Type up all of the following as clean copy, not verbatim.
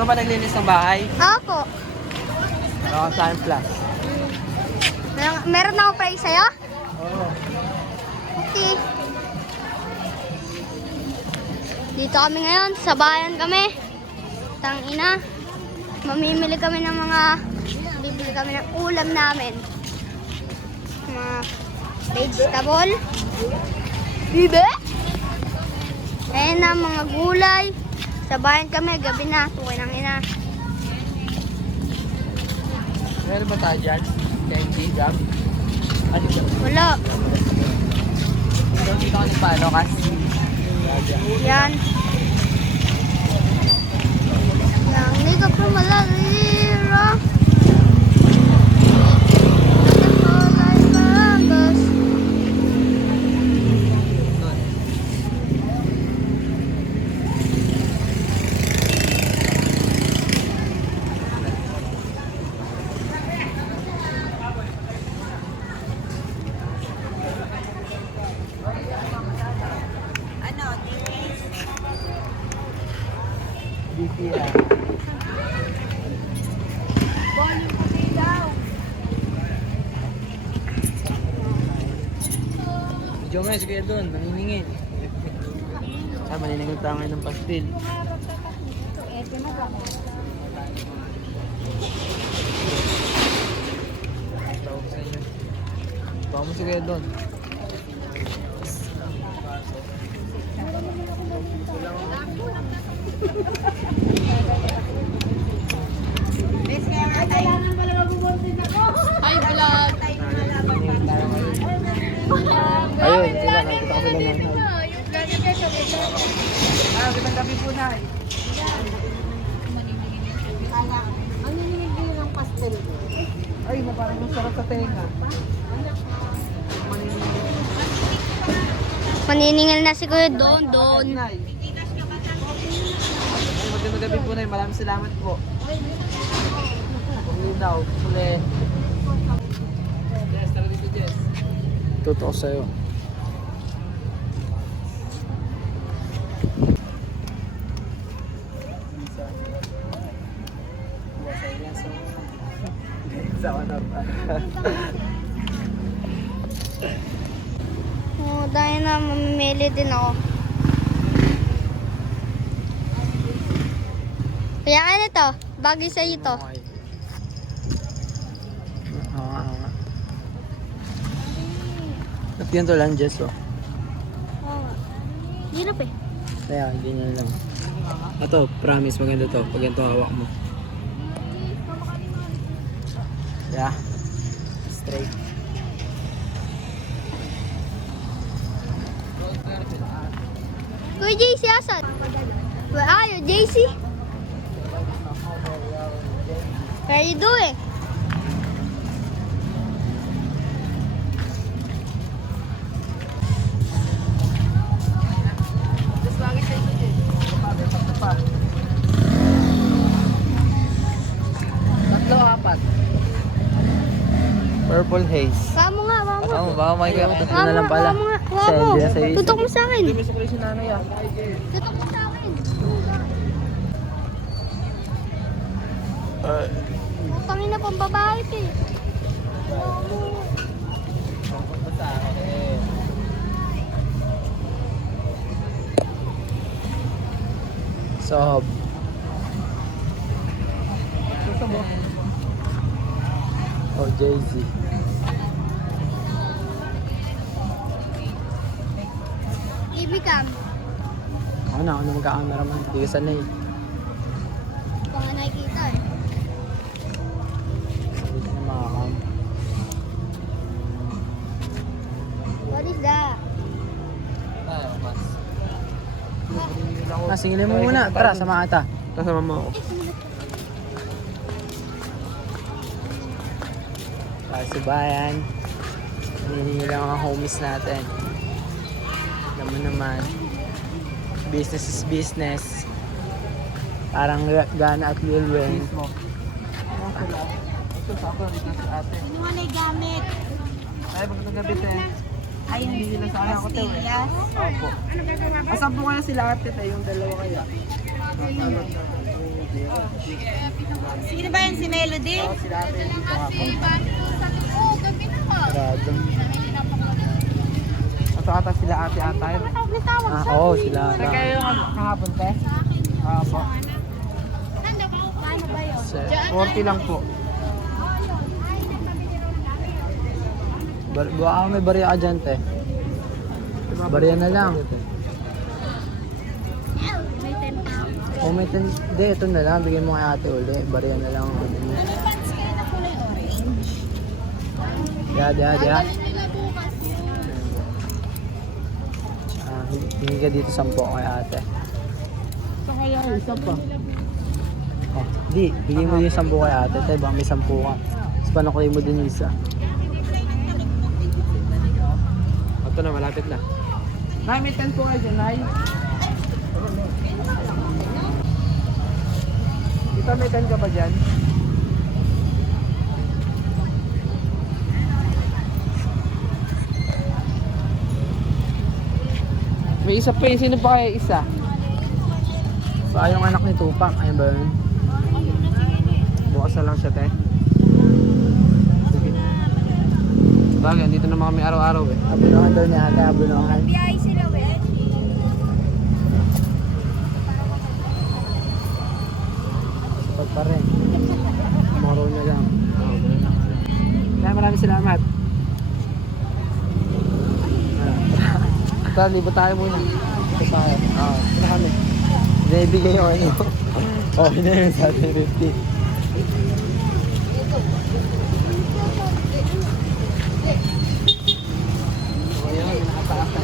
Ikaw ba naglinis ng bahay? Ako. Oo, sa plus. Meron ako prize sa'yo? Oo. Okay. Dito kami ngayon, sa bayan kami. Tangina. Mamimili kami ng bibili kami ng ulam namin. Mga vegetable. Bibe? Ayan na, mga gulay. Sa bayan kami, gabi na. Tukoy ng ina. Meron ba tayo dyan? Candy, gum? Ano ba? Wala. Dito ka paano kasi? Yan. Yang ni ka pa malalira. BPA. Diyo nga, sige doon, naniningin. Maniningin tayo ngayon ng pastil. Tawag sa inyo. Baka mo sige doon. Ay, vlog. Ayun, sila, nakikita ko sila ng kitang gabi po na eh. Ang ninigay ng pastel ko. Ay, parang yung sarap sa tenga. Maniningil na si Kuya Don. Ay, magandang gabi po na. Maraming salamat po. Linaw, uli. Jess, tara dito, Jess. Totoo sa'yo. Sa honor pa. Oh, dahil na mamimili din ako. Kaya ano to? Bagay sa ito. At yan to lang, Jess, oh. Oo. Hirap eh. Kaya, ganyan lang. Ito, promise, maganda to. Pag ganito hawak mo. Yeah. Straight. Kuya JC asan? Ayo, JC. Where you doing? Tatlo, apat. Purple haze. Kamo nga, kamo. Ano, baka may kaya tatlo Kamo na lang nga, pala. kamo nga. Sa Kamo. Andrea, sa Tutok mo sa akin. May sukli si nanay ah. Tutok mo sa akin. Pangin na pang babae ito eh. Sob. Oh, Jay-Z. Ibigam. Ako na magka-cameraman. Hindi ka sanay. Kung nga nakikita eh. Hindi ka na makakam. What is that? Singilin mo muna. Tara, sama ata. Kasama mo ako. Sa bayan. Hinihingi lang ang homies natin. Alam mo naman. Business is business. Parang Gana at Lil Wayne. Ito sa ako, dito sa ate. Ano nga na gamit? Ay, magandang gabi, te. Ay, Hindi nila sa akin ako, te. pastillas. Opo. Asan po kaya sila ate, te? Yung dalawa kaya? Sino ba yan? Si Melody? Sarado. Ito ata sila ate ata yun. Oo, sila ata. Kayo yung kahapon, te? Opo. Ano ba yun? 40 lang po. Baka may barya ka dyan, te. Barya na lang. May 10 pounds. O may hindi, ito na lang. Bigyan mo kay ate uli. Barya na lang. May pants kayo na kulay orange. Diya. Hingi ka dito 10 kay ate. Sa kaya isa pa. Oh, di, bigyan mo yung 10 kay ate. Tay, baka may 10 ka. Tapos panakuloy mo din yung isa. Ito na, malapit na. Nay, may 10 po kayo dyan, Nay. Dito may 10 ka ba dyan? May isa pa yun. Sino pa kaya isa? Baka yung anak ni Tupac. Ayun ba yun? Bukas na lang siya, te. Bagay, dito naman kami araw-araw eh. Abunuhan daw niya ate, abunuhan. Biyay sila, we. Sapat pa rin. Tomorrow na lang. Kaya maraming salamat. Tara, libo tayo muna. Ito tayo. Ito kami. Naibigay yung ano. Okay na yun sa atin 50.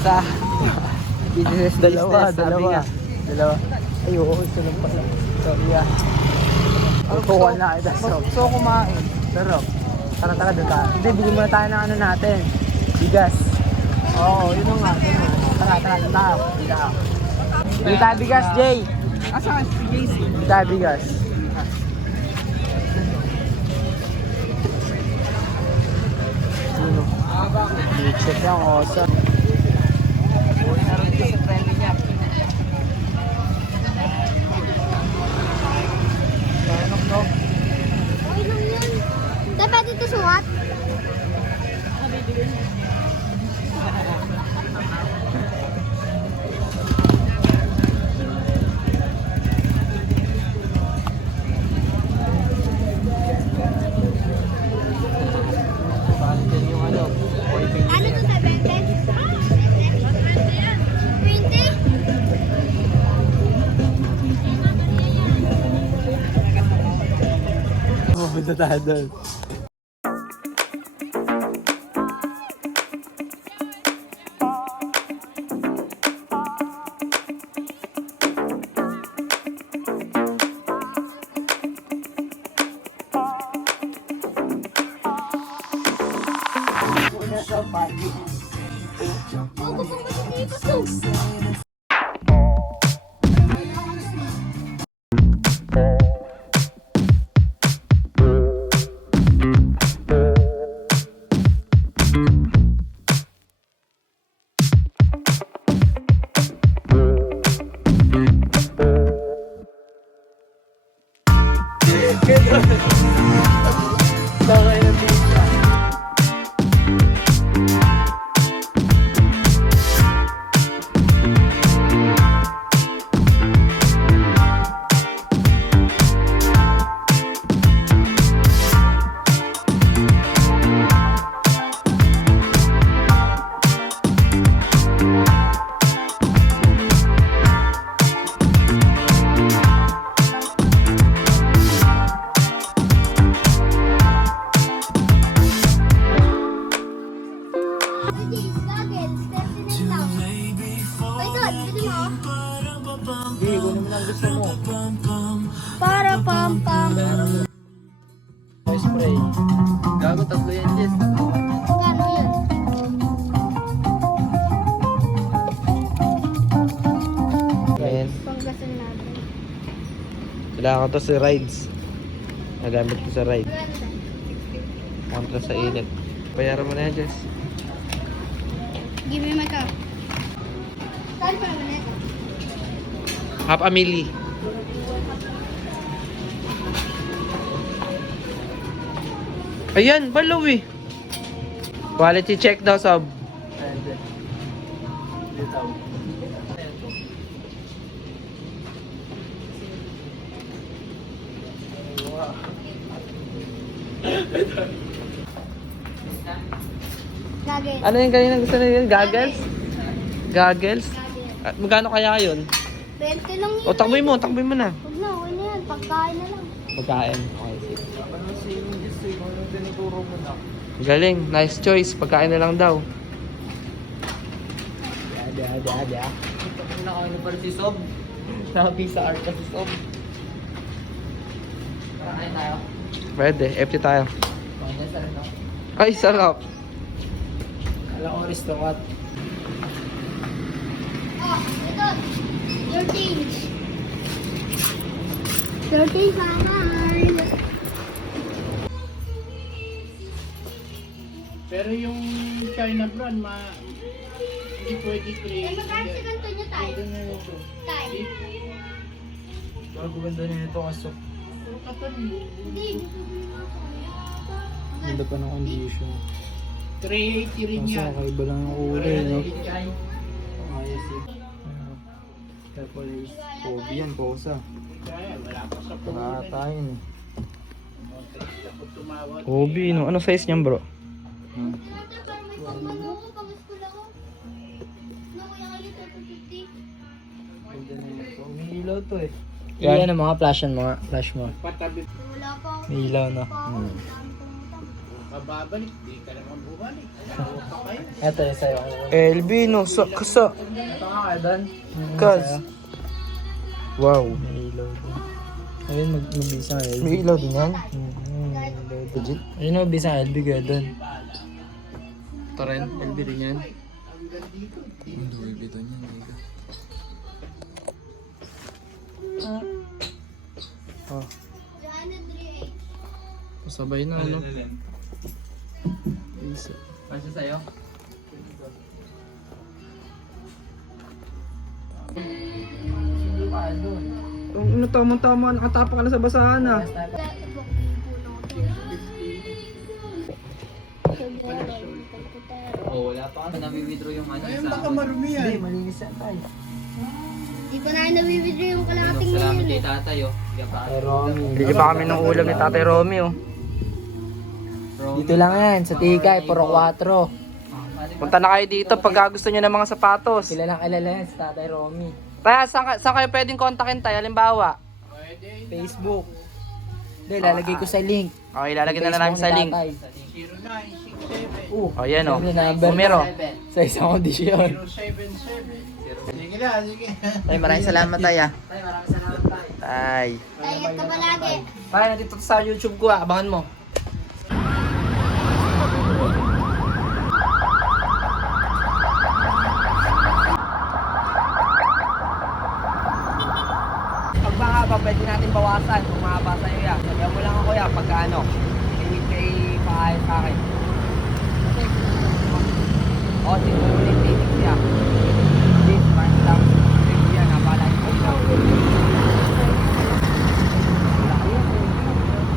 Isa. Business, dalawa. Dalawa. Ay, oo, ito lang pala. Sorry ah. Tutukan na kita. Gusto ko kumain. Pero, tara doon tayo. Hindi, bigyan muna tayo ng ano natin. Bigas. Oo, yun nga. Tara, doon tayo. Bili tayo bigas, Jay. Asa ka si JC? Bili tayo bigas. Sino? Check yung osa. Uwi na rin sa friend niya. Nok. Okay lang yun. Dapat ito suwat. Yung ano, Ano to, 70? 20? Punta tayo doon. Tangay na pizza. Hindi, kung naman ang gusto mo. Para pam pam. May spray. Gago, 3 yan, Jess. Kano yun? Ayan. Panggasan natin. Kailangan ko to sa rides. Nagamit ko sa ride. Kontra sa init. Bayaran mo na yan, Jess. Give me my cup. Saan pa naman ito? Half a milli. Ayan, balaw eh. Quality check daw, Sob. Gagi. Ano yung kanina gusto na yun? Goggles? Goggles? At magkano kaya yun? 20 lang yun. O, takboy mo na. Huwag na, okay na yan. Pagkain na lang. Pagkain. Okay, sige. Galing, nice choice. Pagkain na lang daw. Ada. Nakain pa rin si Sob. Nakapisa art ka si Sob. Kain tayo. Pwede, FT tayo. Kanya sa rin, no? Ay, sarap. Alam ko ristokat. Oh, ito. Your change. Your change, mine. Pero yung China brand, hindi pwede Eh, create. magkano sa ganito nyo tayo? Tayo. Bago ganda niya ito kaso. Puro kapan, Hindi. Ganda pa ng condition. 380 rin yan. kakaiba lang ang kulay, no? Ayos eh. Tapos, Kobe yan, Kosa. Kaya wala pa sa Nakatayin eh. Ako tumawag. Kobe, no? Ano size niyan, bro? Hmm. Parang may pagmano ako, pang-school ako. No, kuya kayo, 350. Ganda na ito. May ilaw to eh. Yan ang mga flash mo. Patabi, Wala pa ako. May ilaw, no? Pa ako. Dami kong utang. mababalik, di ka naman bumalik. Dalawa pa kayo. Ito yung sa'yo. LB, no? Kasa. Ito nga kaya Dan. Kaz. Wow. May ilaw din. Ayun, magbisa nga LB. May ilaw din yan? Legit. Ayun na, bisang LB kaya doon. Ito rin, LB rin yan. Hindi ko ibito niya. Oh, Diyan na 380. pasabay na, ano? Isa. Kasi sa'yo? Ano, tama-tama, nakatapa ka na sa basahan, ah. Oh, wala pa ka. Nabi-withdraw yung ano. Ayun, baka marumi yan. Hindi, malinis yan tayo. Di pa na nabibidyo yung kalating Salamat ngayon kay eh. tatay oh. Hindi pa. Bili pa kami ng ulam ni Tatay Romy, oh. Dito lang yan, sa Tikay, puro 4. Punta na kayo dito pag gusto nyo ng mga sapatos. Kilalang alala yan si Tatay Romy. Taya, saan kayo pwedeng kontakin tayo? Halimbawa. Facebook. Hindi, lalagay ko sa link. Okay, lalagyan na lang namin sa link. 0967 Oh, yan, oh. Number Numero. sa isang kondisyon. 077. Sige na, sige. Tay, maraming salamat, Tay, ah. Tay, maraming salamat tayo. Tay. Ingat ka palagi. Tay, nandito sa YouTube ko, ah. Abangan mo. Pag mahaba, pwede natin bawasan. Kung mahaba sa'yo yan. Sabihan mo lang ako yan, pagka ano. May paayos sa akin. O, ulit titig siya. This man lang. Review yan, nabala yung ilaw.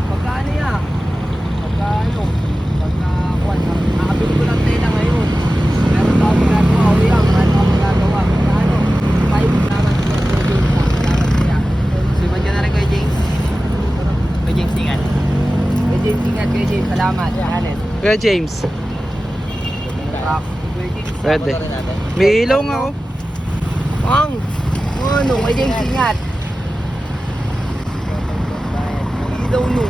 Pagka ano yan? Pagka ano? Pagka kuwan. Nakabili ko lang tela ngayon. Meron pa ako magagawa. O yan, meron pa ako magagawa. Pagka ano? 5 naman. Suman ka na rin kay James. Kay James ingat. Kay James ingat. Kay James, salamat. Hanes. Kay James. Pwede. May ilaw nga, oh. Pang! Ano? Kay James ingat. May ilaw no.